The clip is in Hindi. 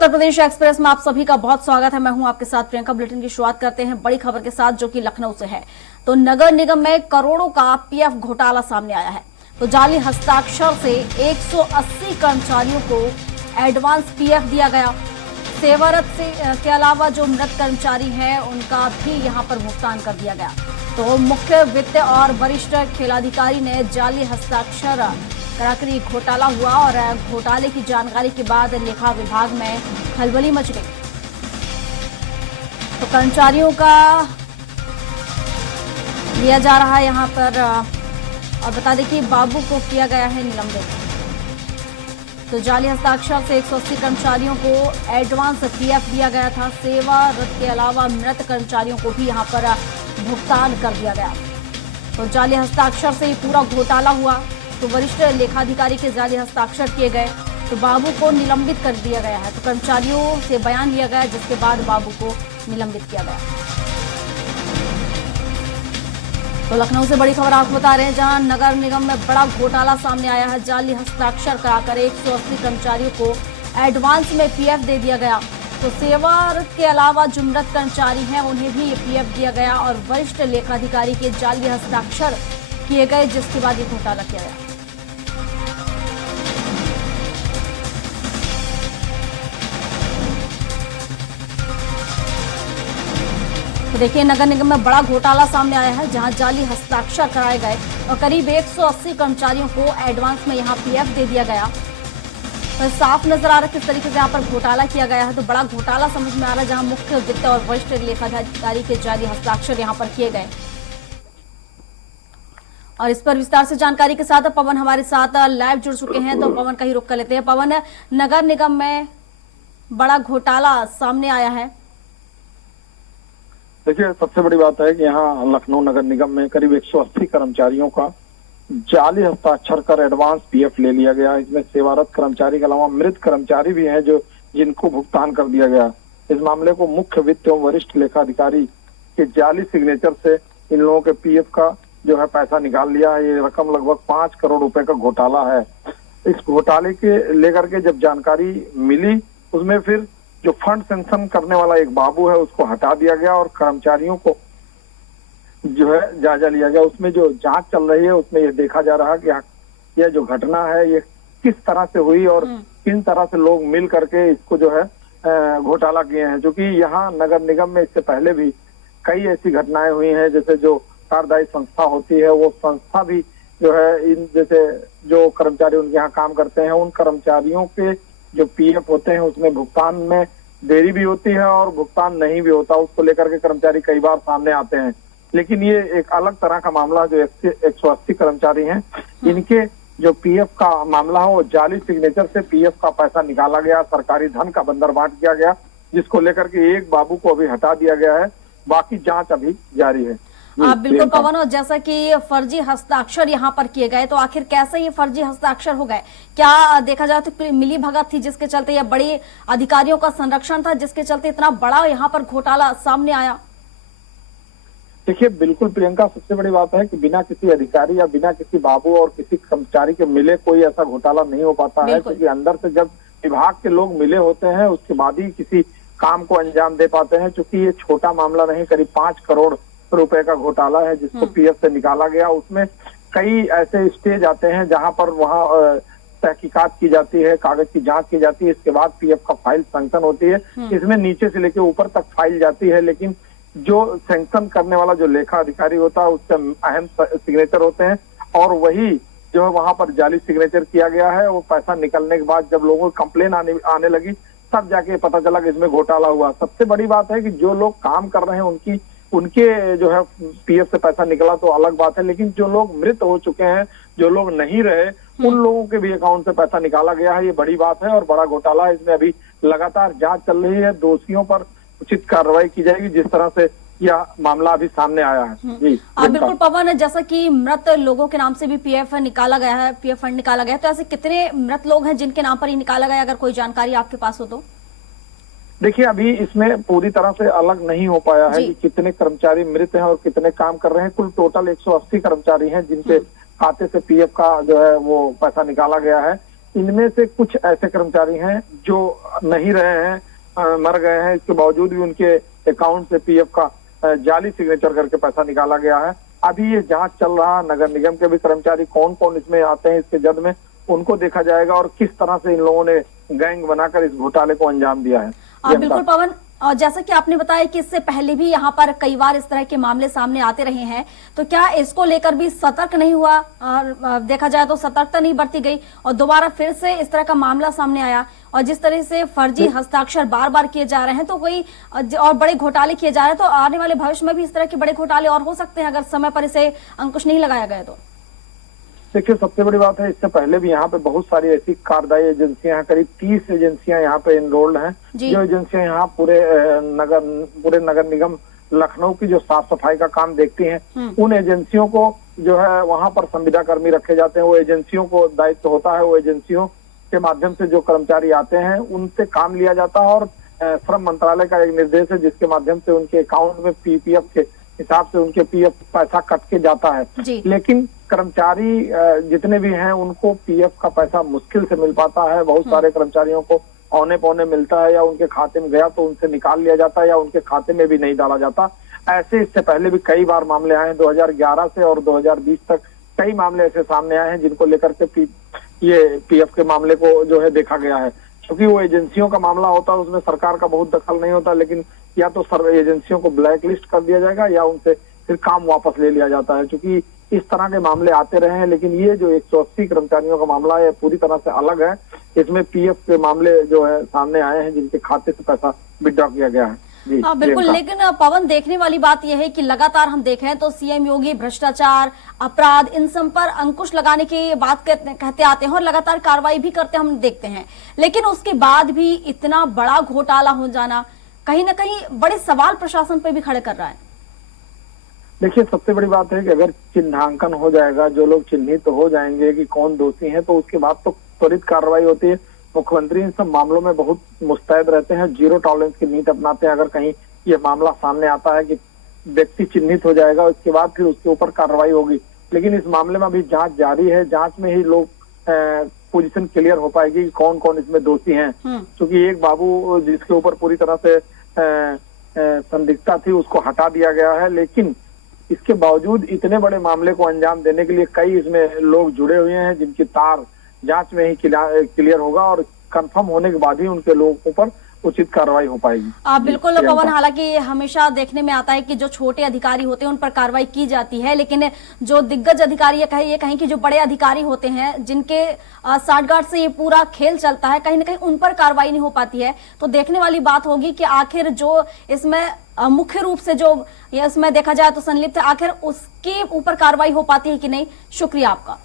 उत्तर प्रदेश एक्सप्रेस में आप सभी का बहुत स्वागत है। मैं हूं आपके साथ प्रियंका। बुलेटिन की शुरुआत करते हैं बड़ी खबर के साथ, जो कि लखनऊ से है। तो नगर निगम में करोड़ों का पीएफ घोटाला सामने आया है। तो जाली हस्ताक्षर से 180 कर्मचारियों को एडवांस पीएफ दिया गया। सेवारत से के अलावा जो मृत कर्मचारी हैं उनका भी यहां पर भुगतान कर दिया गया। तो मुख्य वित्त और वरिष्ठ खेलाधिकारी ने जाली हस्ताक्षर कराकर घोटाला हुआ और घोटाले की जानकारी के बाद लेखा विभाग में खलबली मच गई। तो कर्मचारियों का लिया जा रहा है यहां पर, और बता दें कि बाबू को किया गया है निलंबित। तो जाली हस्ताक्षर से 180 कर्मचारियों को एडवांस पीएफ दिया गया था। सेवारत के अलावा मृत कर्मचारियों को भी यहां पर भुगतान कर दिया गया। तो जाली हस्ताक्षर से ही पूरा घोटाला हुआ। तो वरिष्ठ लेखाधिकारी के जाली हस्ताक्षर किए गए, तो बाबू को निलंबित कर दिया गया है। तो कर्मचारियों से बयान लिया गया, जिसके बाद बाबू को निलंबित किया गया। तो लखनऊ से बड़ी खबर आपको बता रहे हैं, जहां नगर निगम में बड़ा घोटाला सामने आया है। जाली हस्ताक्षर कराकर 180 कर्मचारियों को एडवांस में पीएफ दे दिया गया। तो सेवारत के अलावा जो मृत कर्मचारी हैं उन्हें भी पीएफ दिया गया और वरिष्ठ लेखाधिकारी के जाली हस्ताक्षर किए गए, जिसके बाद ये घोटाला किया गया। तो देखिए, नगर निगम में बड़ा घोटाला सामने आया है, जहां जाली हस्ताक्षर कराए गए और करीब 180 कर्मचारियों को एडवांस में यहां पीएफ दे दिया गया। तो साफ नजर आ रहा है किस तरीके से यहां पर घोटाला किया गया है। तो बड़ा घोटाला समझ में आ रहा है, जहां मुख्य वित्त और वरिष्ठ लेखाधिकारी के जाली हस्ताक्षर यहां पर किए गए। और इस पर विस्तार से जानकारी के साथ पवन हमारे साथ लाइव जुड़ चुके हैं। तो पवन का ही रुख कर लेते हैं। पवन, नगर निगम में बड़ा घोटाला सामने आया है। देखिए, सबसे बड़ी बात है कि यहाँ लखनऊ नगर निगम में करीब 180 कर्मचारियों का जाली हस्ताक्षर कर एडवांस पीएफ ले लिया गया। इसमें सेवारत कर्मचारी के अलावा मृत कर्मचारी भी हैं, जो जिनको भुगतान कर दिया गया। इस मामले को मुख्य वित्त एवं वरिष्ठ लेखाधिकारी के जाली सिग्नेचर से इन लोगों के पीएफ का जो है पैसा निकाल लिया है। ये रकम लगभग 5 करोड़ रुपए का घोटाला है। इस घोटाले के लेकर के जब जानकारी मिली, उसमें फिर जो फंड सैंक्शन करने वाला एक बाबू है उसको हटा दिया गया और कर्मचारियों को जो है जायजा लिया गया। उसमें जो जांच चल रही है उसमें ये देखा जा रहा है कि यह जो घटना है ये किस तरह से हुई और किन तरह से लोग मिल करके इसको जो है घोटाला किए हैं। जो कि यहाँ नगर निगम में इससे पहले भी कई ऐसी घटनाएं हुई हैं, जैसे जो कार्यदायी संस्था होती है वो संस्था भी जो है इन जैसे जो कर्मचारी उनके यहाँ काम करते हैं उन कर्मचारियों के जो पीएफ होते हैं उसमें भुगतान में देरी भी होती है और भुगतान नहीं भी होता। उसको लेकर के कर्मचारी कई बार सामने आते हैं। लेकिन ये एक अलग तरह का मामला, जो 180 कर्मचारी हैं इनके जो पीएफ का मामला है वो जाली सिग्नेचर से पीएफ का पैसा निकाला गया, सरकारी धन का बंदरबांट किया गया, जिसको लेकर के एक बाबू को अभी हटा दिया गया है। बाकी जांच अभी जारी है। बिल्कुल पवन, और जैसा कि फर्जी हस्ताक्षर यहाँ पर किए गए, तो आखिर कैसे ये फर्जी हस्ताक्षर हो गए? क्या देखा जाए तो मिली भगत थी जिसके चलते, या बड़े अधिकारियों का संरक्षण था जिसके चलते इतना बड़ा यहाँ पर घोटाला सामने आया? देखिए, बिल्कुल प्रियंका, सबसे बड़ी बात है कि बिना किसी अधिकारी या बिना किसी बाबू और किसी कर्मचारी के मिले कोई ऐसा घोटाला नहीं हो पाता है। क्योंकि अंदर से जब विभाग के लोग मिले होते हैं उसके बाद ही किसी काम को अंजाम दे पाते हैं। चूंकि ये छोटा मामला नहीं, करीब 5 करोड़ रुपए का घोटाला है जिसको पीएफ से निकाला गया। उसमें कई ऐसे स्टेज आते हैं जहां पर वहां तहकीकात की जाती है, कागज की जांच की जाती है, इसके बाद पीएफ का फाइल सैंक्शन होती है। इसमें नीचे से लेकर ऊपर तक फाइल जाती है, लेकिन जो सैंक्शन करने वाला जो लेखा अधिकारी होता है उससे अहम सिग्नेचर होते हैं और वही जो है वहां पर जाली सिग्नेचर किया गया है। वो पैसा निकलने के बाद जब लोगों को कंप्लेन आने लगी तब जाके पता चला कि इसमें घोटाला हुआ। सबसे बड़ी बात है कि जो लोग काम कर रहे हैं उनके जो है पीएफ से पैसा निकला तो अलग बात है, लेकिन जो लोग मृत हो चुके हैं, जो लोग नहीं रहे, उन लोगों के भी अकाउंट से पैसा निकाला गया है। ये बड़ी बात है और बड़ा घोटाला है। इसमें अभी लगातार जांच चल रही है। दोषियों पर उचित कार्रवाई की जाएगी, जिस तरह से यह मामला अभी सामने आया है। जी बिल्कुल पवन, जैसा कि मृत लोगों के नाम से भी पीएफ निकाला गया है, पीएफ फंड निकाला गया है, तो ऐसे कितने मृत लोग हैं जिनके नाम पर ही निकाला गया, अगर कोई जानकारी आपके पास हो तो? देखिए, अभी इसमें पूरी तरह से अलग नहीं हो पाया है कि कितने कर्मचारी मृत हैं और कितने काम कर रहे हैं। कुल टोटल 180 कर्मचारी हैं जिनके खाते से पीएफ का जो है वो पैसा निकाला गया है। इनमें से कुछ ऐसे कर्मचारी हैं जो नहीं रहे हैं, मर गए हैं, इसके बावजूद भी उनके अकाउंट से पीएफ का जाली सिग्नेचर करके पैसा निकाला गया है। अभी ये जांच चल रहा है, नगर निगम के भी कर्मचारी कौन कौन इसमें आते हैं इसके जद में, उनको देखा जाएगा और किस तरह से इन लोगों ने गैंग बनाकर इस घोटाले को अंजाम दिया है। बिल्कुल पवन, और जैसा कि आपने बताया कि इससे पहले भी यहाँ पर कई बार इस तरह के मामले सामने आते रहे हैं, तो क्या इसको लेकर भी सतर्क नहीं हुआ, और देखा जाए तो सतर्कता नहीं बरती गई और दोबारा फिर से इस तरह का मामला सामने आया? और जिस तरह से फर्जी हस्ताक्षर बार बार किए जा रहे हैं तो कोई और बड़े घोटाले किए जा रहे हैं, तो आने वाले भविष्य में भी इस तरह के बड़े घोटाले और हो सकते हैं अगर समय पर इसे अंकुश नहीं लगाया गया तो? देखिए, सबसे बड़ी बात है, इससे पहले भी यहाँ पे बहुत सारी ऐसी कार्यदायी एजेंसियां हैं, करीब 30 एजेंसियां यहाँ पे इनरोल्ड हैं, जो एजेंसियां यहाँ पूरे नगर निगम लखनऊ की जो साफ सफाई का काम देखती हैं, उन एजेंसियों को जो है वहां पर संविदा कर्मी रखे जाते हैं। वो एजेंसियों को दायित्व होता है, वो एजेंसियों के माध्यम से जो कर्मचारी आते हैं उनसे काम लिया जाता है और श्रम मंत्रालय का एक निर्देश है जिसके माध्यम से उनके अकाउंट में पीपीएफ के हिसाब से उनके पीएफ पैसा कट के जाता है। लेकिन कर्मचारी जितने भी हैं उनको पीएफ का पैसा मुश्किल से मिल पाता है। बहुत सारे कर्मचारियों को औने पौने मिलता है, या उनके खाते में गया तो उनसे निकाल लिया जाता है, या उनके खाते में भी नहीं डाला जाता। ऐसे इससे पहले भी कई बार मामले आए हैं, 2011 से और 2020 तक कई मामले ऐसे सामने आए हैं जिनको लेकर के ये पीएफ के मामले को जो है देखा गया है। क्योंकि वो एजेंसियों का मामला होता है, उसमें सरकार का बहुत दखल नहीं होता, लेकिन या तो एजेंसियों को ब्लैक लिस्ट कर दिया जाएगा या उनसे फिर काम वापस ले लिया जाता है। क्योंकि इस तरह के मामले आते रहे हैं, लेकिन ये जो 180 कर्मचारियों का मामला है पूरी तरह से अलग है। इसमें पीएफ के मामले जो है सामने आए हैं जिनके खाते से पैसा विड्रॉ किया गया है। हाँ बिल्कुल, लेकिन पवन, देखने वाली बात यह है कि लगातार हम देख रहे हैं तो सीएम योगी भ्रष्टाचार, अपराध, इन सब पर अंकुश लगाने की बात कहते आते हैं और लगातार कार्रवाई भी करते हम देखते हैं, लेकिन उसके बाद भी इतना बड़ा घोटाला हो जाना कहीं ना कहीं बड़े सवाल प्रशासन पे भी खड़े कर रहा है। देखिए, सबसे बड़ी बात है कि अगर चिन्हांकन हो जाएगा, जो लोग चिन्हित हो जाएंगे कि कौन दोषी है, तो उसके बाद तो त्वरित कार्रवाई होती है। मुख्यमंत्री इन सब मामलों में बहुत मुस्तैद रहते हैं, जीरो टॉलरेंस की नीति अपनाते हैं। अगर कहीं ये मामला सामने आता है कि व्यक्ति चिन्हित हो जाएगा, उसके बाद फिर उसके ऊपर कार्रवाई होगी। लेकिन इस मामले में अभी जांच जारी है, जांच में ही लोग पोजीशन क्लियर हो पाएगी कि कौन कौन इसमें दोषी हैं। क्योंकि एक बाबू जिसके ऊपर पूरी तरह से संदिग्धता थी उसको हटा दिया गया है, लेकिन इसके बावजूद इतने बड़े मामले को अंजाम देने के लिए कई इसमें लोग जुड़े हुए हैं जिनकी तार जांच में ही क्लियर होगा और कंफर्म होने के बाद ही उनके लोगों पर उचित कार्रवाई हो पाएगी। बिल्कुल पवन, हालांकि हमेशा देखने में आता है कि जो छोटे अधिकारी होते हैं उन पर कार्रवाई की जाती है, लेकिन जो दिग्गज अधिकारी ये कहें कि जो बड़े अधिकारी होते हैं जिनके साठगांठ से ये पूरा खेल चलता है, कहीं ना कहीं उन पर कार्रवाई नहीं हो पाती है। तो देखने वाली बात होगी कि आखिर जो इसमें मुख्य रूप से जो इसमें देखा जाए तो संलिप्त, आखिर उसके ऊपर कार्रवाई हो पाती है कि नहीं। शुक्रिया आपका।